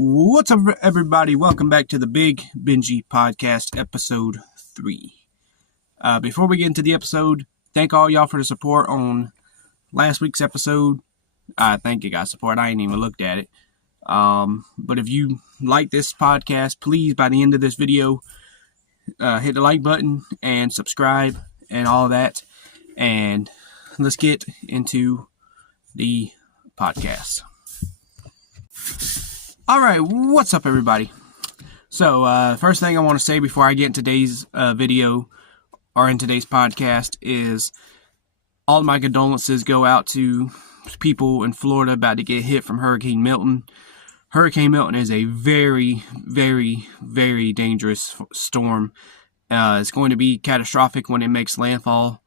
What's up, everybody? Welcome back to the Benjis Podcast, episode 3. Before we get into the episode, thank all y'all for the support on last week's episode. I think it got support. I ain't even looked at it. But if you like this podcast, please, by the end of this video, hit the like button and subscribe and all of that. And let's get into the podcast. All right, what's up, everybody? So, first thing I want to say before I get in today's video or in today's podcast is all my condolences go out to people in Florida about to get hit from Hurricane Milton. Hurricane Milton is a very, very, very dangerous storm. It's going to be catastrophic when it makes landfall.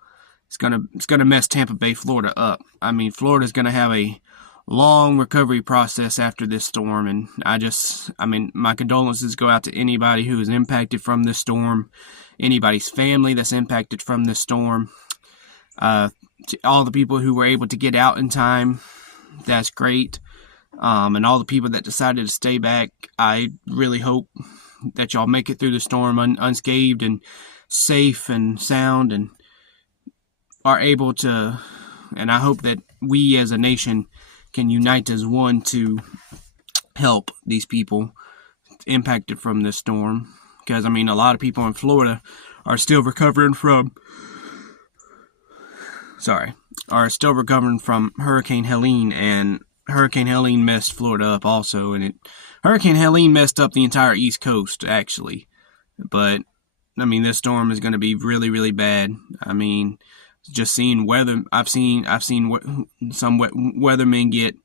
It's gonna mess Tampa Bay, Florida up. I mean, Florida's gonna have a long recovery process after this storm, and my condolences go out to anybody who is impacted from this storm, anybody's family that's impacted from this storm, to all the people who were able to get out in time. That's great. And all the people that decided to stay back, I really hope that y'all make it through the storm unscathed and safe and sound, and are able to, and I hope that we as a nation can unite as one to help these people impacted from this storm. Because, a lot of people in Florida are still recovering from Hurricane Helene, and Hurricane Helene messed Florida up also, and Hurricane Helene messed up the entire East Coast, actually. But, this storm is going to be really, really bad. Just seeing weather, I've seen some weathermen get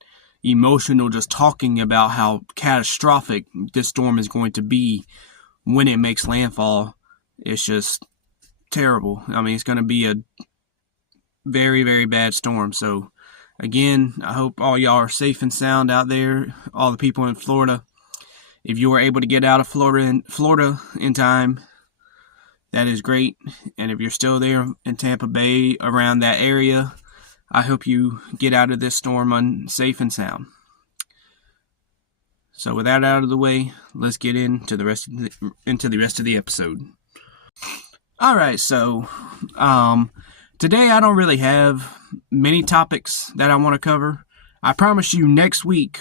emotional just talking about how catastrophic this storm is going to be when it makes landfall. It's just terrible. It's going to be a very, very bad storm. So, again, I hope all y'all are safe and sound out there, all the people in Florida. If you were able to get out of Florida in time, that is great. And if you're still there in Tampa Bay, around that area, I hope you get out of this storm safe and sound. So with that out of the way, let's get into the rest of the episode. All right, so today I don't really have many topics that I want to cover. I promise you, next week,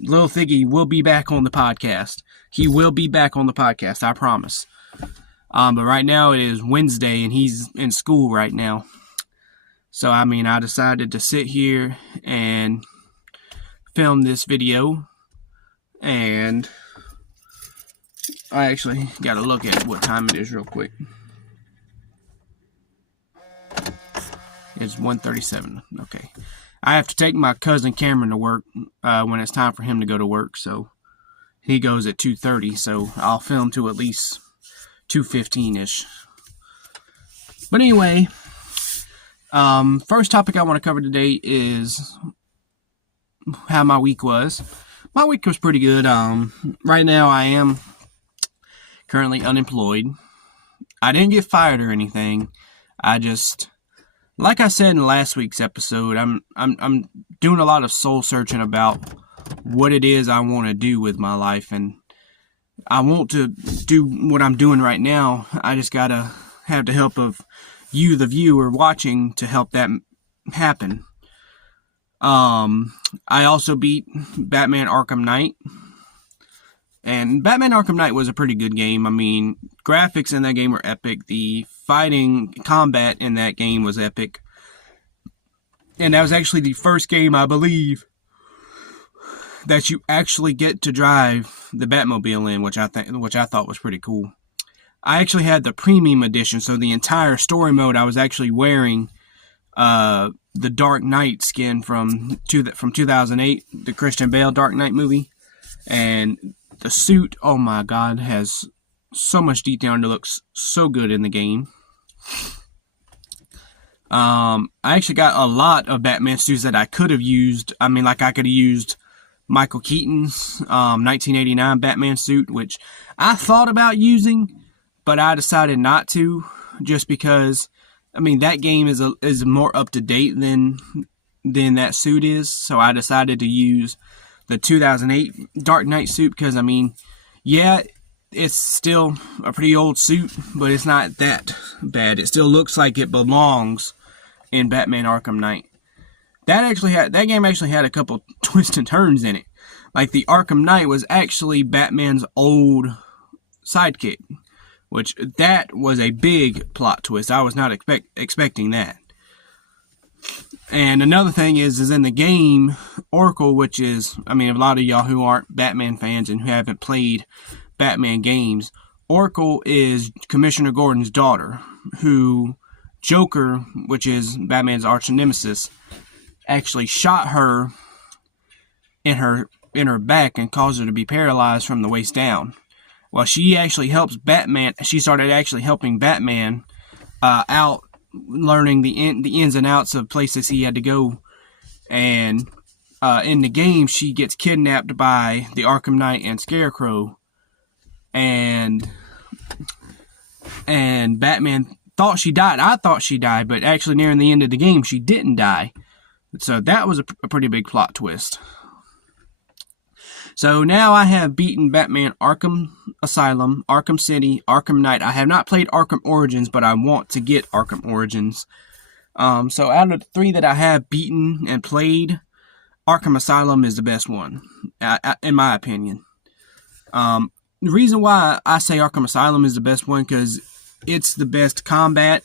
Lil Thiggy will be back on the podcast. He will be back on the podcast, I promise. But right now it is Wednesday and he's in school right now. So, I decided to sit here and film this video. And I actually got to look at what time it is real quick. It's 1:37. Okay. I have to take my cousin Cameron to work when it's time for him to go to work. So, he goes at 2:30. So, I'll film to at least 2:15-ish. But anyway, first topic I want to cover today is how my week was. My week was pretty good. Right now I am currently unemployed. I didn't get fired or anything. I just, like I said in last week's episode, I'm doing a lot of soul searching about what it is I want to do with my life, and I want to do what I'm doing right now. I just gotta have the help of you, the viewer, watching to help that happen. I also beat Batman Arkham Knight. And Batman Arkham Knight was a pretty good game. Graphics in that game were epic. The fighting combat in that game was epic. And that was actually the first game, I believe, that you actually get to drive the Batmobile in, which I thought was pretty cool. I actually had the premium edition, so the entire story mode I was actually wearing the Dark Knight skin from 2008, the Christian Bale Dark Knight movie, and the suit, oh my god, has so much detail and it looks so good in the game. I actually got a lot of Batman suits that I could have used. I could have used Michael Keaton's 1989 Batman suit, which I thought about using, but I decided not to, just because that game is more up to date than that suit is. So I decided to use the 2008 Dark Knight suit, because, I mean, yeah, it's still a pretty old suit, but it's not that bad. It still looks like it belongs in Batman Arkham Knight. That game actually had a couple twists and turns in it. Like, the Arkham Knight was actually Batman's old sidekick, which that was a big plot twist. I was not expecting that. And another thing is in the game, Oracle, which is, I mean, a lot of y'all who aren't Batman fans and who haven't played Batman games, Oracle is Commissioner Gordon's daughter, who Joker, which is Batman's arch nemesis, actually shot her in her back and caused her to be paralyzed from the waist down. Well, she actually helps Batman. She started actually helping Batman out, learning the ins and outs of places he had to go. And in the game, she gets kidnapped by the Arkham Knight and Scarecrow. And Batman thought she died. I thought she died, but actually near the end of the game, she didn't die. So that was a pretty big plot twist. So now I have beaten Batman Arkham Asylum, Arkham City, Arkham Knight. I have not played Arkham Origins, but I want to get Arkham Origins. So out of the 3 that I have beaten and played, Arkham Asylum is the best one, in my opinion. The reason why I say Arkham Asylum is the best one, because it's the best combat,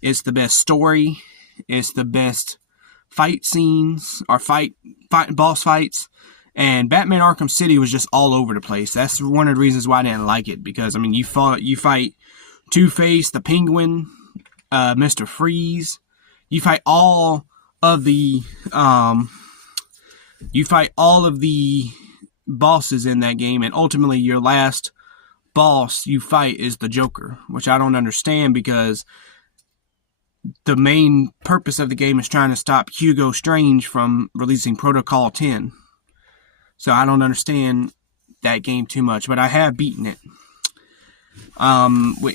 it's the best story, it's the best fight scenes, or boss fights. And Batman Arkham City was just all over the place. That's one of the reasons why I didn't like it. Because, I mean, you fight Two-Face, the Penguin, Mr. Freeze. You fight all of the bosses in that game. And ultimately, your last boss you fight is the Joker. Which I don't understand, because the main purpose of the game is trying to stop Hugo Strange from releasing Protocol 10. So I don't understand that game too much, but I have beaten it.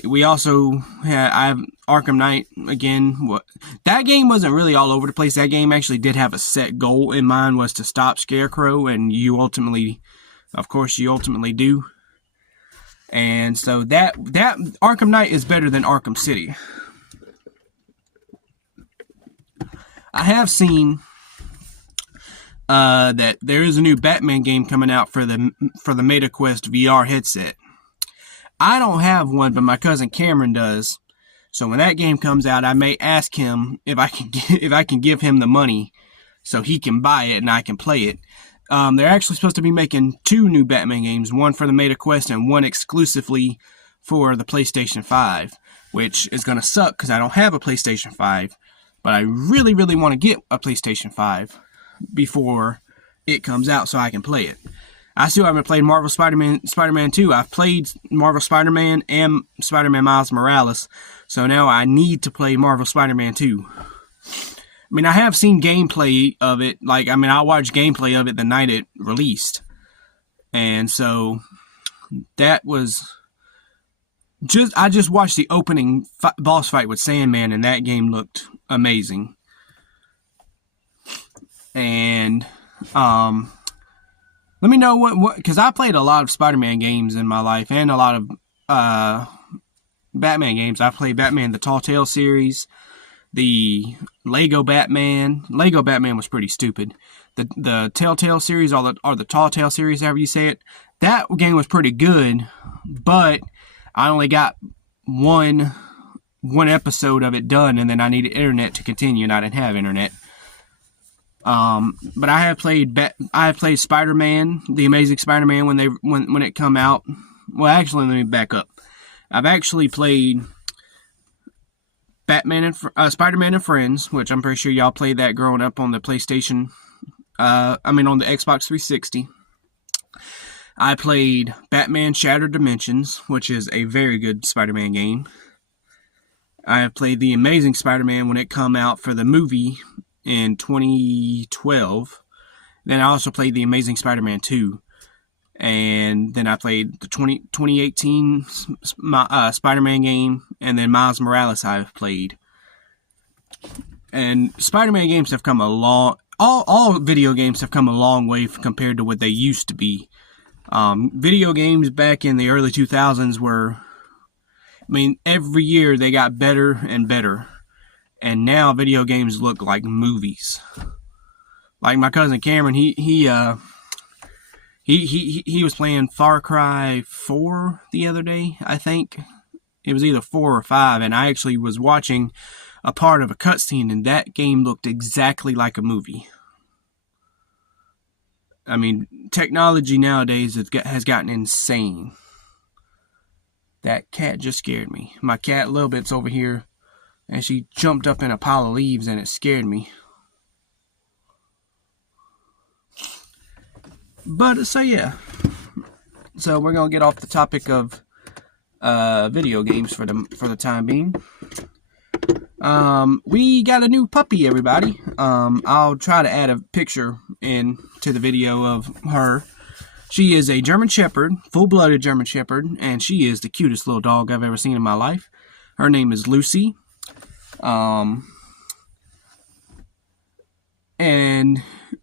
We also I have Arkham Knight again. That game wasn't really all over the place. That game actually did have a set goal in mind, was to stop Scarecrow, and you ultimately do. And so that Arkham Knight is better than Arkham City. I have seen that there is a new Batman game coming out for the MetaQuest VR headset. I don't have one, but my cousin Cameron does. So when that game comes out, I may ask him if I can give him the money so he can buy it and I can play it. They're actually supposed to be making 2 new Batman games, one for the MetaQuest and one exclusively for the PlayStation 5, which is going to suck because I don't have a PlayStation 5, but I really, really want to get a PlayStation 5 before it comes out so I can play it. I still haven't played Marvel Spider-Man 2. I've played Marvel Spider-Man and Spider-Man Miles Morales, so now I need to play Marvel Spider-Man 2. I mean, I have seen gameplay of it. I watched gameplay of it the night it released. And so that was I just watched the opening boss fight with Sandman, and that game looked amazing. And let me know what because I played a lot of Spider-Man games in my life and a lot of Batman games. I played Batman the Tall Tale series, the Lego Batman. Lego Batman was pretty stupid. The Telltale series or the Tall Tale series, however you say it. That game was pretty good, but I only got one episode of it done, and then I needed internet to continue, and I didn't have internet. But I have played Spider-Man, the Amazing Spider-Man when it come out. Well, actually, let me back up. I've actually played Spider-Man and Friends, which I'm pretty sure y'all played that growing up on the PlayStation. On the Xbox 360. I played Batman Shattered Dimensions, which is a very good Spider-Man game. I have played The Amazing Spider-Man when it come out for the movie in 2012. Then I also played The Amazing Spider-Man 2. And then I played the 2018 Spider-Man game. And then Miles Morales I've played. And Spider-Man games have come a long... all video games have come a long way compared to what they used to be. Video games back in the early 2000s were, every year they got better and better. And now video games look like movies. Like my cousin Cameron, he was playing Far Cry 4 the other day, I think. It was either 4 or 5, and I actually was watching a part of a cutscene, and that game looked exactly like a movie. Technology nowadays has gotten insane. That cat just scared me. My cat, Little Bit's over here, and she jumped up in a pile of leaves, and it scared me. But, so yeah. So we're going to get off the topic of video games for the time being. We got a new puppy, everybody. I'll try to add a picture into the video of her. She is a German Shepherd, full-blooded German Shepherd, and she is the cutest little dog I've ever seen in my life. Her name is Lucy. And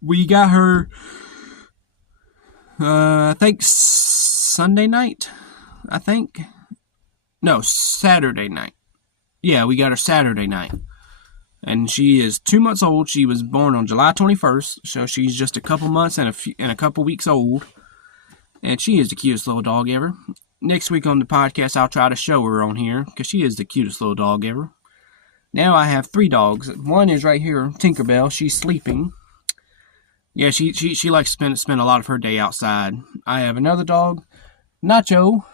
we got her, I think Sunday night, No, Saturday night. Yeah, we got her Saturday night. And she is 2 months old. She was born on July 21st, so she's just a couple months and a couple weeks old. And she is the cutest little dog ever. Next week on the podcast, I'll try to show her on here, because she is the cutest little dog ever. Now I have 3 dogs. One is right here, Tinkerbell. She's sleeping. Yeah, she likes to spend a lot of her day outside. I have another dog, Nacho.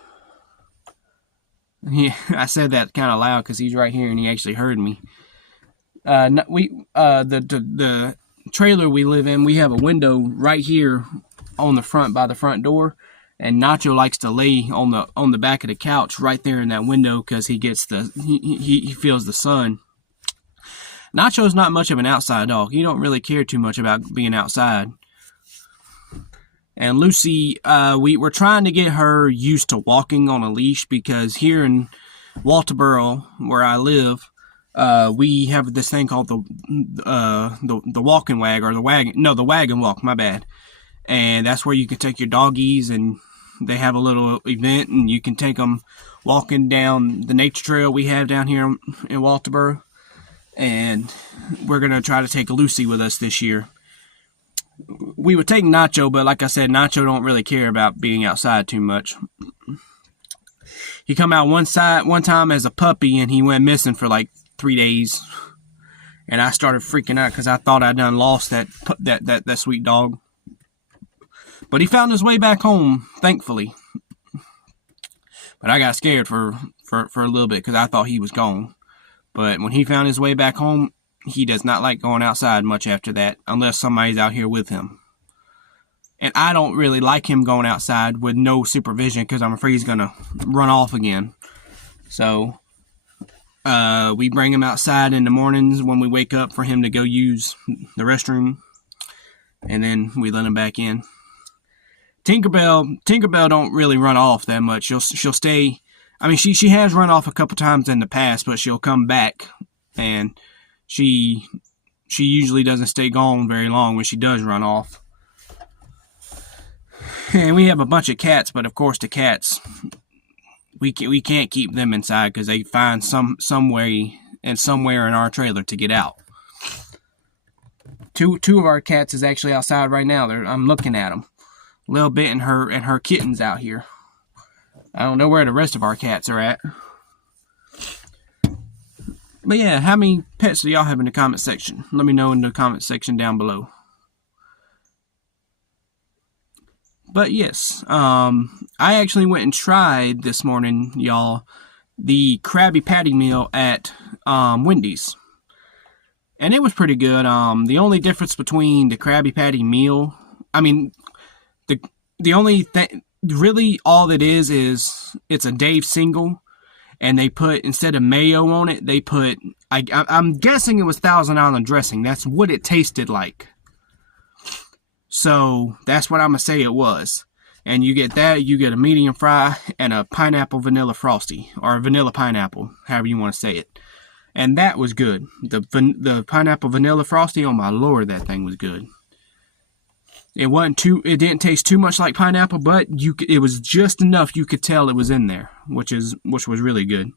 Yeah, I said that kind of loud because he's right here and he actually heard me. The trailer we live in, we have a window right here on the front by the front door, and Nacho likes to lay on the back of the couch right there in that window because he feels the sun. Nacho's not much of an outside dog. He don't really care too much about being outside. And Lucy, we're trying to get her used to walking on a leash, because here in Walterboro, where I live, we have this thing called the walking wag, or the wagon walk, my bad. And that's where you can take your doggies, and they have a little event, and you can take them walking down the nature trail we have down here in Walterboro. And we're going to try to take Lucy with us this year. We would take Nacho, but like I said, Nacho don't really care about being outside too much. He come out one time as a puppy, and he went missing for like 3 days. And I started freaking out because I thought I'd done lost that sweet dog. But he found his way back home, thankfully. But I got scared for a little bit because I thought he was gone. But when he found his way back home, he does not like going outside much after that, unless somebody's out here with him. And I don't really like him going outside with no supervision, because I'm afraid he's going to run off again. So, we bring him outside in the mornings when we wake up for him to go use the restroom. And then we let him back in. Tinkerbell don't really run off that much. She'll stay. She has run off a couple times in the past, but she'll come back. And she usually doesn't stay gone very long when she does run off. And we have a bunch of cats, but of course the cats, we can't keep them inside because they find some way and somewhere in our trailer to get out. Two of our cats is actually outside right now. I'm looking at them. Little Bit and her kittens out here. I don't know where the rest of our cats are at. But yeah, how many pets do y'all have in the comment section? Let me know in the comment section down below. But yes, I actually went and tried this morning, y'all, the Krabby Patty meal at Wendy's. And it was pretty good. The only difference between the Krabby Patty meal, the only thing, really all it is it's a Dave single. And they put, instead of mayo on it, they put, I'm guessing it was Thousand Island dressing. That's what it tasted like. So, that's what I'm going to say it was. And you get that, you get a medium fry, and a pineapple vanilla frosty. Or vanilla pineapple, however you want to say it. and that was good. The pineapple vanilla frosty, oh my lord, that thing was good. It didn't taste too much like pineapple, but it was just enough you could tell it was in there, which was really good.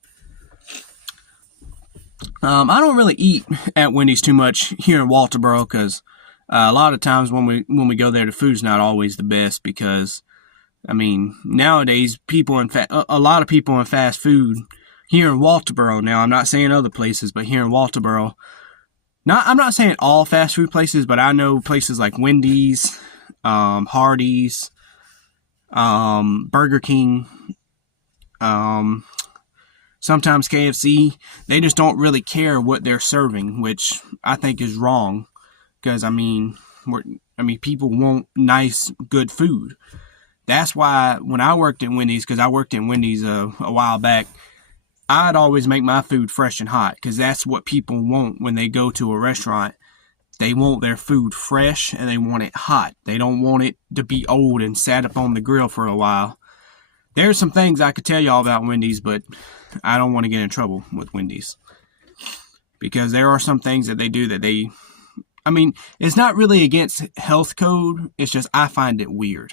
I don't really eat at Wendy's too much here in Walterboro because a lot of times when we go there, the food's not always the best because, I mean, nowadays a lot of people in fast food here in Walterboro. Now, I'm not saying other places, but here in Walterboro, I'm not saying all fast food places, but I know places like Wendy's, Hardee's, Burger King, sometimes KFC, they just don't really care what they're serving, which I think is wrong. Because, people want nice, good food. That's why when I worked at Wendy's, because I worked at Wendy's a while back, I'd always make my food fresh and hot. Because that's what people want when they go to a restaurant. They want their food fresh and they want it hot. They don't want it to be old and sat up on the grill for a while. There's some things I could tell y'all about Wendy's, but I don't want to get in trouble with Wendy's. Because there are some things that they do that it's not really against health code. It's just I find it weird.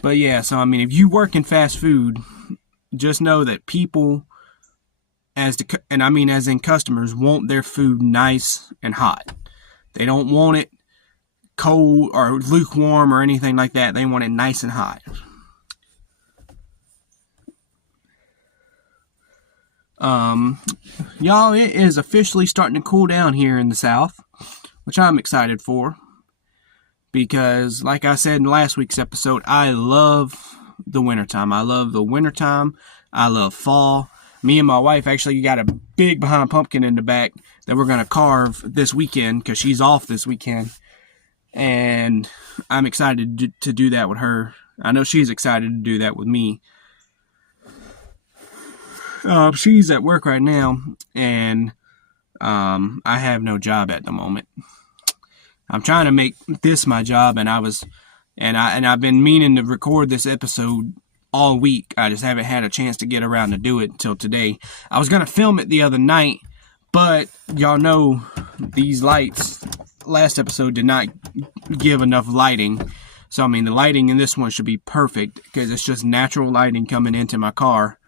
But yeah, so if you work in fast food, just know that people, as in customers, want their food nice and hot. They don't want it cold or lukewarm or anything like that. They want it nice and hot. Y'all, it is officially starting to cool down here in the South, which I'm excited for. Because, like I said in last week's episode, I love the wintertime. I love the wintertime. I love fall. Me and my wife actually got a big behind pumpkin in the back that we're going to carve this weekend because she's off this weekend. And I'm excited to do that with her. I know she's excited to do that with me. She's at work right now, and I have no job at the moment. I'm trying to make this my job, and I've been meaning to record this episode all week. I just haven't had a chance to get around to do it until today. I was gonna film it the other night, but y'all know these lights. Last episode did not give enough lighting, so the lighting in this one should be perfect because it's just natural lighting coming into my car.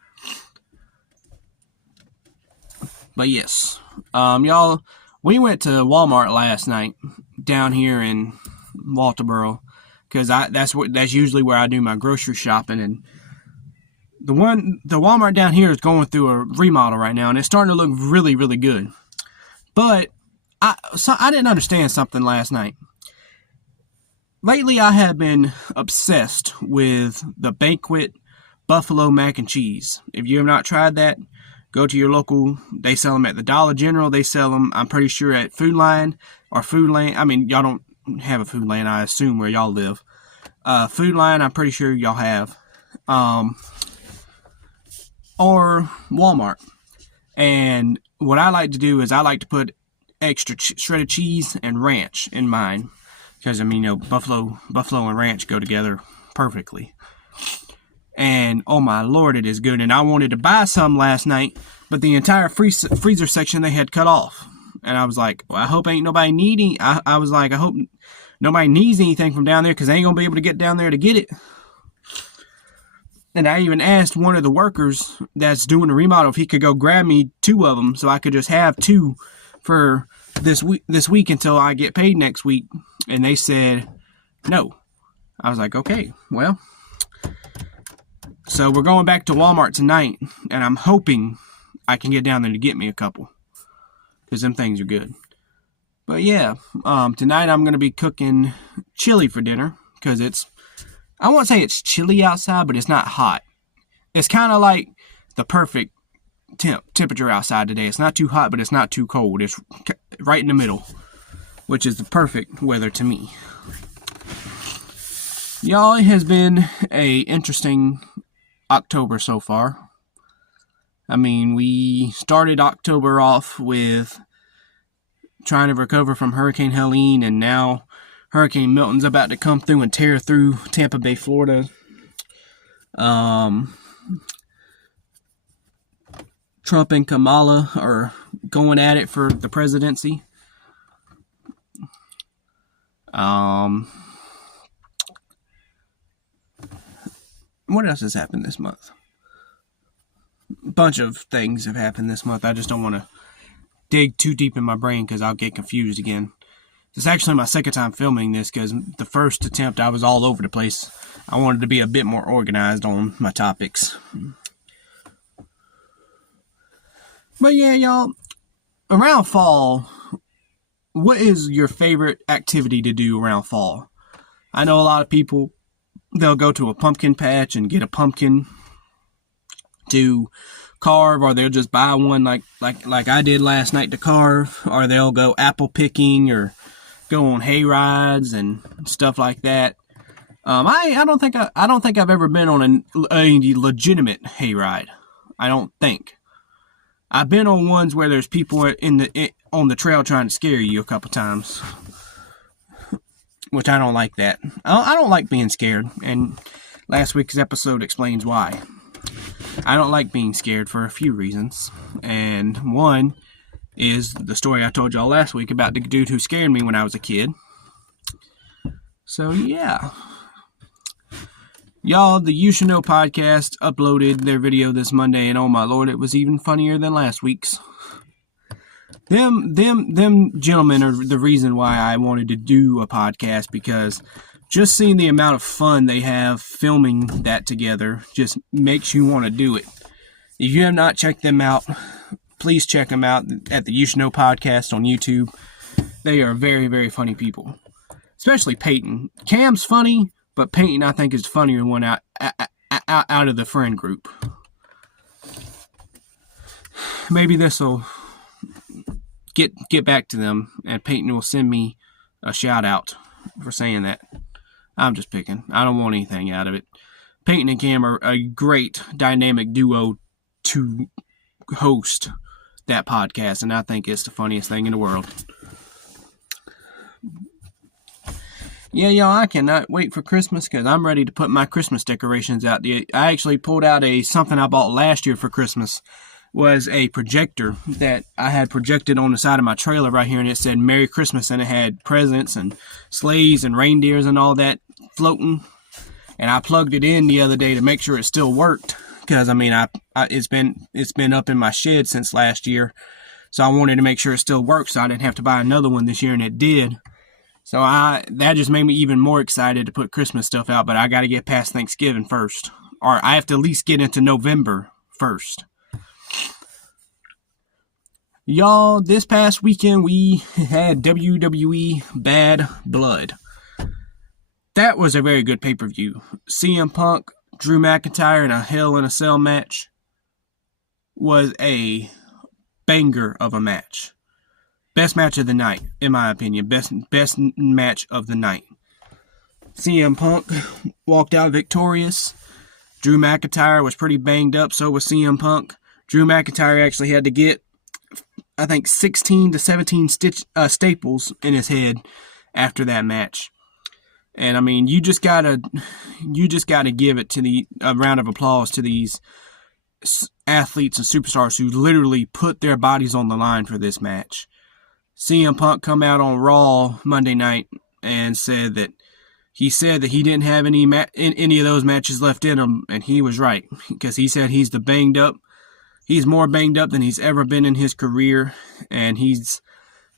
But yes, y'all, we went to Walmart last night down here in Walterboro because that's usually where I do my grocery shopping, and the Walmart down here is going through a remodel right now, and it's starting to look really, really good. But I didn't understand something last night. Lately, I have been obsessed with the Banquet Buffalo Mac and Cheese. If you have not tried that, go to your local. They sell them at the Dollar General. They sell them, I'm pretty sure, at Food Line or Food Lane. Y'all don't have a Food Lane, I assume, where y'all live. Food Line, I'm pretty sure y'all have. Or Walmart. And what I like to do is I like to put extra shredded cheese and ranch in mine. Because, Buffalo and ranch go together perfectly. And, oh my lord, it is good. And I wanted to buy some last night, but the entire freezer section they had cut off. And I was like, well, I hope ain't nobody needing. I was like, I hope nobody needs anything from down there because they ain't going to be able to get down there to get it. And I even asked one of the workers that's doing the remodel if he could go grab me 2 of them so I could just have 2 for this week until I get paid next week. And they said no. I was like, okay, well. So we're going back to Walmart tonight, and I'm hoping I can get down there to get me a couple, because them things are good. But yeah, tonight I'm going to be cooking chili for dinner, because I won't say it's chilly outside, but it's not hot. It's kind of like the perfect temperature outside today. It's not too hot, but it's not too cold. It's right in the middle, which is the perfect weather to me. Y'all, it has been a interesting October so far. We started October off with trying to recover from Hurricane Helene, and now Hurricane Milton's about to come through and tear through Tampa Bay, Florida. Trump and Kamala are going at it for the presidency. What else has happened this month? A bunch of things have happened this month. I just don't want to dig too deep in my brain because I'll get confused again. It's actually my second time filming this because the first attempt I was all over the place. I wanted to be a bit more organized on my topics. But yeah, y'all, around fall, what is your favorite activity to do around fall? I know a lot of people, they'll go to a pumpkin patch and get a pumpkin to carve, or they'll just buy one like I did last night to carve, or they'll go apple picking or go on hay rides and stuff like that. I don't think I've ever been on a legitimate hay ride. I don't think. I've been on ones where there's people on the trail trying to scare you a couple times, which I don't like that. I don't like being scared, and last week's episode explains why. I don't like being scared for a few reasons, and one is the story I told y'all last week about the dude who scared me when I was a kid. So yeah. Y'all, the You Should Know podcast uploaded their video this Monday, and oh my lord, it was even funnier than last week's. Them gentlemen are the reason why I wanted to do a podcast, because just seeing the amount of fun they have filming that together just makes you want to do it. If you have not checked them out, please check them out at the You Should Know podcast on YouTube. They are very, very funny people. Especially Peyton. Cam's funny, but Peyton, I think, is the funnier one out of the friend group. Maybe this will get back to them, and Peyton will send me a shout out for saying that. I'm just picking. I don't want anything out of it. Peyton and Cam are a great dynamic duo to host that podcast, and I think it's the funniest thing in the world. Yeah, y'all, I cannot wait for Christmas because I'm ready to put my Christmas decorations out. I actually pulled out something I bought last year for Christmas. Was a projector that I had projected on the side of my trailer right here, and it said Merry Christmas, and it had presents and sleighs and reindeers and all that floating. And I plugged it in the other day to make sure it still worked, because I mean it's been up in my shed since last year, so I wanted to make sure it still works so I didn't have to buy another one this year, and it did. So that just made me even more excited to put Christmas stuff out, but I got to get past Thanksgiving first, or I have to at least get into November first. Y'all, this past weekend we had WWE Bad Blood. That was a very good pay-per-view. CM Punk, Drew McIntyre in a Hell in a Cell match was a banger of a match. Best match of the night, in my opinion. Best match of the night. CM Punk walked out victorious. Drew McIntyre was pretty banged up, so was CM Punk. Drew McIntyre actually had to get, I think, 16 to 17 staples in his head after that match. And I mean, you just gotta give it to a round of applause to these athletes and superstars who literally put their bodies on the line for this match. CM Punk come out on Raw Monday night and said that he didn't have any of those matches left in him, and he was right, because he said he's more banged up than he's ever been in his career, and he's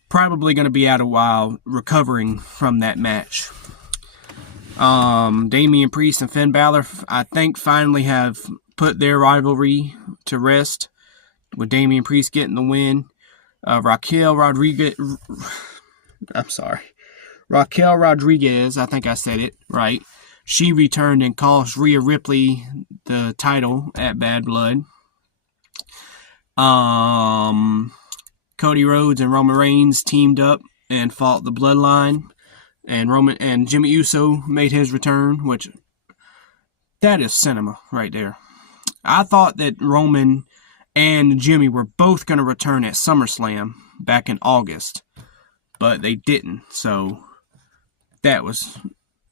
probably going to be out a while recovering from that match. Damian Priest and Finn Balor, I think, finally have put their rivalry to rest, with Damian Priest getting the win. Raquel Rodriguez, I think I said it right. She returned and cost Rhea Ripley the title at Bad Blood. Cody Rhodes and Roman Reigns teamed up and fought the Bloodline, and Jimmy Uso made his return, which, that is cinema right there. I thought that Roman and Jimmy were both going to return at SummerSlam back in August, but they didn't, so that was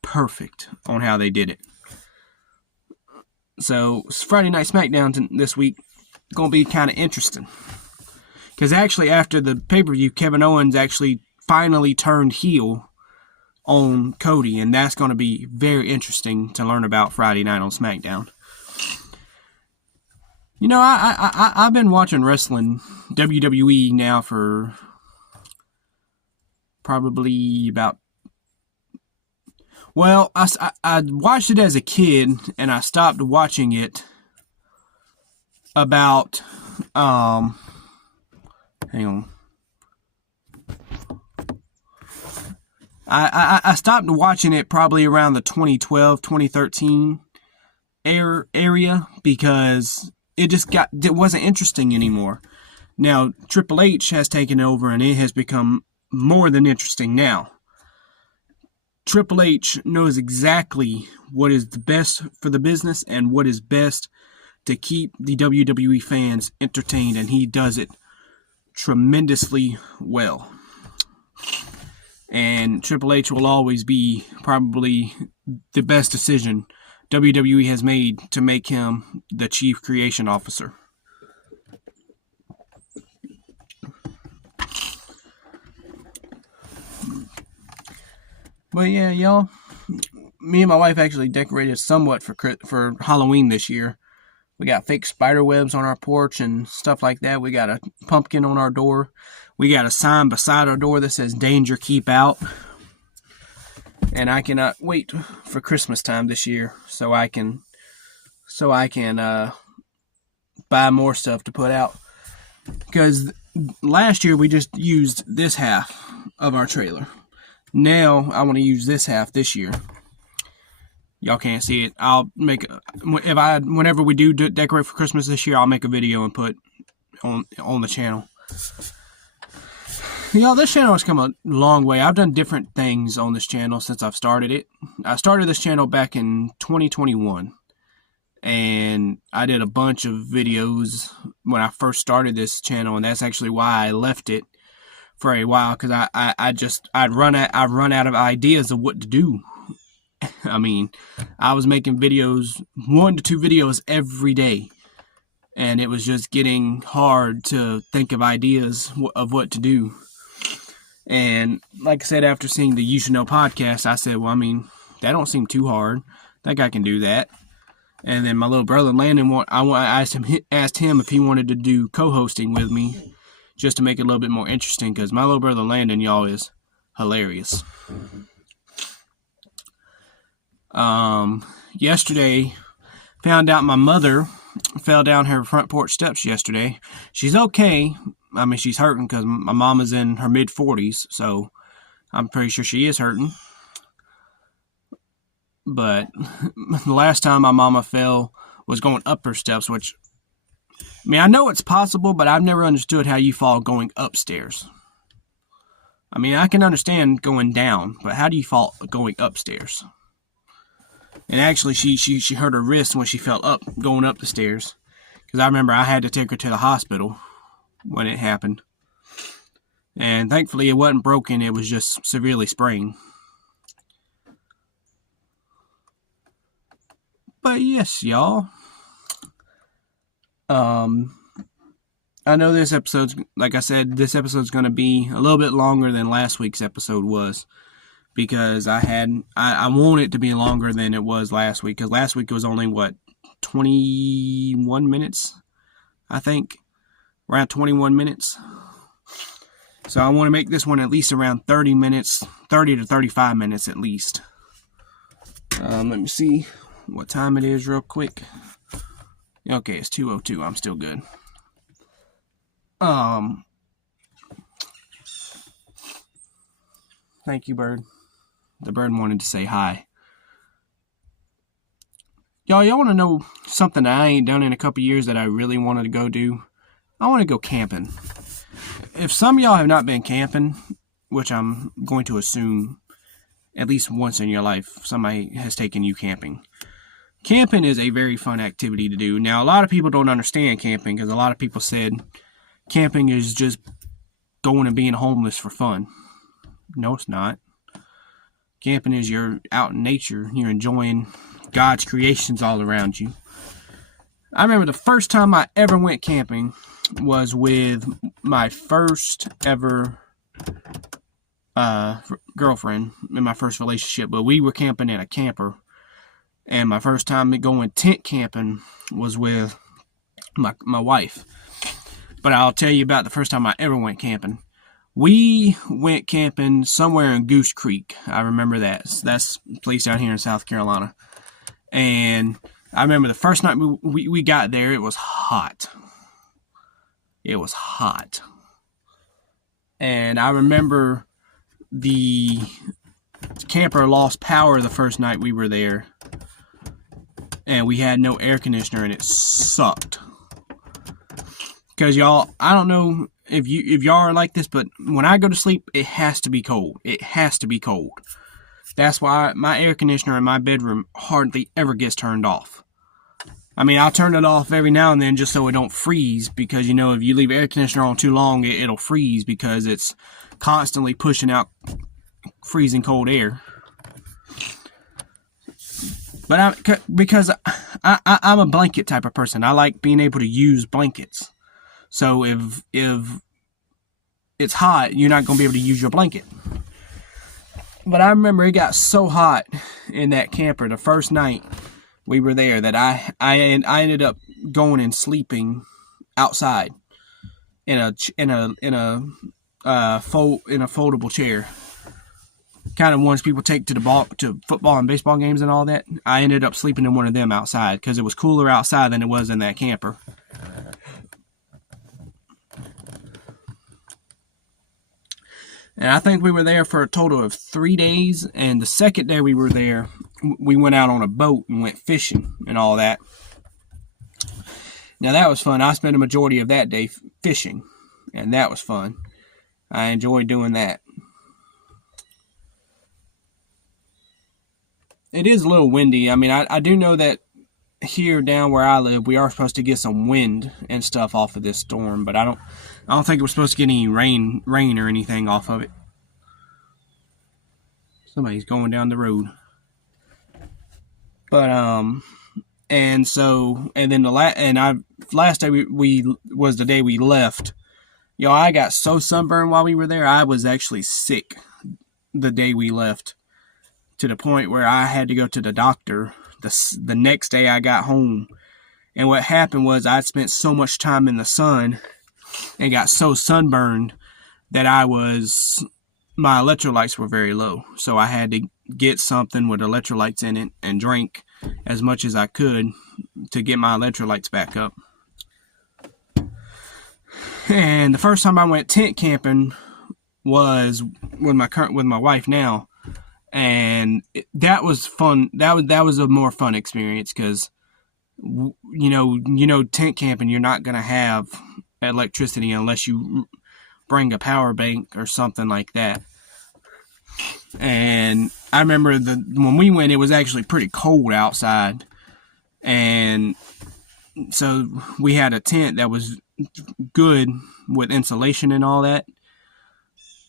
perfect on how they did it. So, Friday Night SmackDown this week. going to be kind of interesting. Because actually, after the pay-per-view, Kevin Owens actually finally turned heel on Cody, and that's going to be very interesting to learn about Friday night on SmackDown. You know, I've been watching wrestling, WWE, now for probably about... Well, I watched it as a kid, and I stopped watching it about... hang on. I stopped watching it probably around the 2012, 2013 area because it wasn't interesting anymore. Now, Triple H has taken over and it has become more than interesting now. Triple H knows exactly what is the best for the business and what is best to keep the WWE fans entertained, and he does it tremendously well. And Triple H will always be probably the best decision WWE has made to make him the Chief Creation Officer. But yeah, y'all, me and my wife actually decorated somewhat for Halloween this year. We got fake spider webs on our porch and stuff like that. We got a pumpkin on our door. We got a sign beside our door that says "Danger, Keep Out." And I cannot wait for Christmas time this year so I can buy more stuff to put out. Because last year we just used this half of our trailer. Now I want to use this half this year. Y'all can't see it. I'll make whenever we do decorate for Christmas this year, I'll make a video and put on the channel. Y'all, this channel has come a long way. I've done different things on this channel since I've started it. I started this channel back in 2021. And I did a bunch of videos when I first started this channel. And that's actually why I left it for a while. Because I'd run out of ideas of what to do. I mean, I was making videos, 1 to 2 videos every day. And it was just getting hard to think of ideas of what to do. And like I said, after seeing the You Should Know podcast, I said, well, I mean, that don't seem too hard. I think I can do that. And then my little brother Landon, I asked him if he wanted to do co-hosting with me, just to make it a little bit more interesting. Because my little brother Landon, y'all, is hilarious. Yesterday, found out my mother fell down her front porch steps yesterday. She's okay. I mean, she's hurting because my mama's in her mid-40s, so I'm pretty sure she is hurting. But the last time my mama fell was going up her steps, which, I mean, I know it's possible, but I've never understood how you fall going upstairs. I mean, I can understand going down, but how do you fall going upstairs? And actually, she hurt her wrist when she fell up, going up the stairs. Because I remember I had to take her to the hospital when it happened. And thankfully, it wasn't broken. It was just severely sprained. But yes, y'all. I know this episode's, like I said, this episode's going to be a little bit longer than last week's episode was. Because I want it to be longer than it was last week. Because last week it was only, 21 minutes? I think. Around 21 minutes. So I want to make this one at least around 30 minutes. 30 to 35 minutes at least. Let me see what time it is real quick. Okay, it's 2:02. I'm still good. Thank you, bird. The bird wanted to say hi. Y'all want to know something that I ain't done in a couple years that I really wanted to go do? I want to go camping. If some of y'all have not been camping, which I'm going to assume at least once in your life, somebody has taken you camping. Camping is a very fun activity to do. Now, a lot of people don't understand camping because a lot of people said camping is just going and being homeless for fun. No, it's not. Camping is you're out in nature. You're enjoying God's creations all around you. I remember the first time I ever went camping was with my first ever girlfriend in my first relationship. But we were camping in a camper. And my first time going tent camping was with my wife. But I'll tell you about the first time I ever went camping. We went camping somewhere in Goose Creek. I remember that. That's a place down here in South Carolina. And I remember the first night we got there, it was hot. It was hot. And I remember the camper lost power the first night we were there. And we had no air conditioner, and it sucked. Because y'all, I don't know if y'all are like this, but when I go to sleep, it has to be cold. It has to be cold. That's why my air conditioner in my bedroom hardly ever gets turned off. I mean, I'll turn it off every now and then just so it don't freeze, because, you know, if you leave air conditioner on too long, it'll freeze because it's constantly pushing out freezing cold air. But because I'm a blanket type of person. I like being able to use blankets. So if it's hot, you're not going to be able to use your blanket. But I remember it got so hot in that camper the first night we were there that I ended up going and sleeping outside in a foldable chair. Kind of ones people take to football and baseball games and all that. I ended up sleeping in one of them outside because it was cooler outside than it was in that camper. And I think we were there for a total of 3 days. And the second day we were there, we went out on a boat and went fishing and all that. Now that was fun. I spent a majority of that day fishing, and that was fun. I enjoyed doing that. It is a little windy. I mean, I do know that here down where I live, we are supposed to get some wind and stuff off of this storm, but I don't think we're supposed to get any rain or anything off of it. Somebody's going down the road. But then the last day we was the day we left. Yo, I got so sunburned while we were there. I was actually sick the day we left, to the point where I had to go to the doctor the next day I got home. And what happened was I'd spent so much time in the sun and got so sunburned that my electrolytes were very low. So I had to get something with electrolytes in it and drink as much as I could to get my electrolytes back up. And the first time I went tent camping was with my wife now. And that was fun. That was a more fun experience because, you know, tent camping, you're not going to have electricity unless you bring a power bank or something like that. And I remember when we went, it was actually pretty cold outside. And so we had a tent that was good with insulation and all that.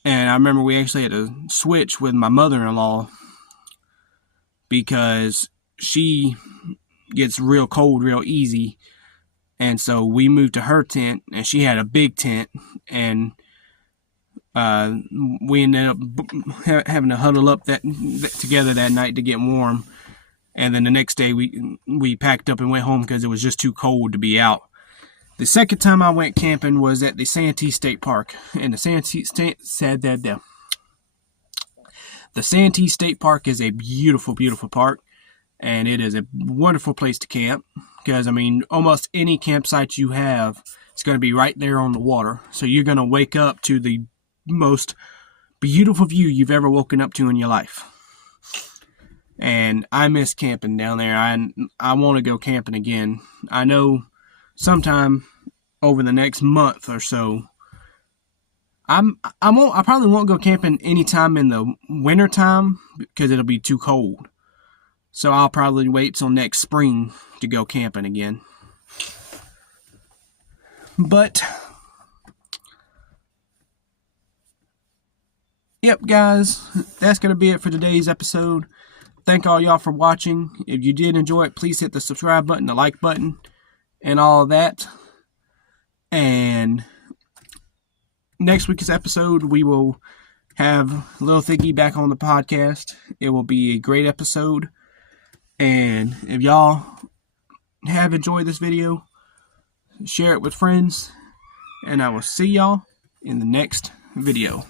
And I remember we actually had to switch with my mother-in-law because she gets real cold real easy. And so we moved to her tent, and she had a big tent. And we ended up having to huddle up together that night to get warm. And then the next day we packed up and went home because it was just too cold to be out. The second time I went camping was at the Santee State Park. And the Santee State Park is a beautiful, beautiful park. And it is a wonderful place to camp. Because, I mean, almost any campsite you have, it's going to be right there on the water. So you're going to wake up to the most beautiful view you've ever woken up to in your life. And I miss camping down there. I want to go camping again. I know sometime over the next month or so, I probably won't go camping anytime in the winter time because it'll be too cold. So I'll probably wait till next spring to go camping again. But yep, guys, that's going to be it for today's episode. Thank all y'all for watching. If you did enjoy it, please hit the subscribe button, the like button, and all of that. And next week's episode, we will have Lil Thicky back on the podcast. It will be a great episode. And if y'all have enjoyed this video, share it with friends. And I will see y'all in the next video.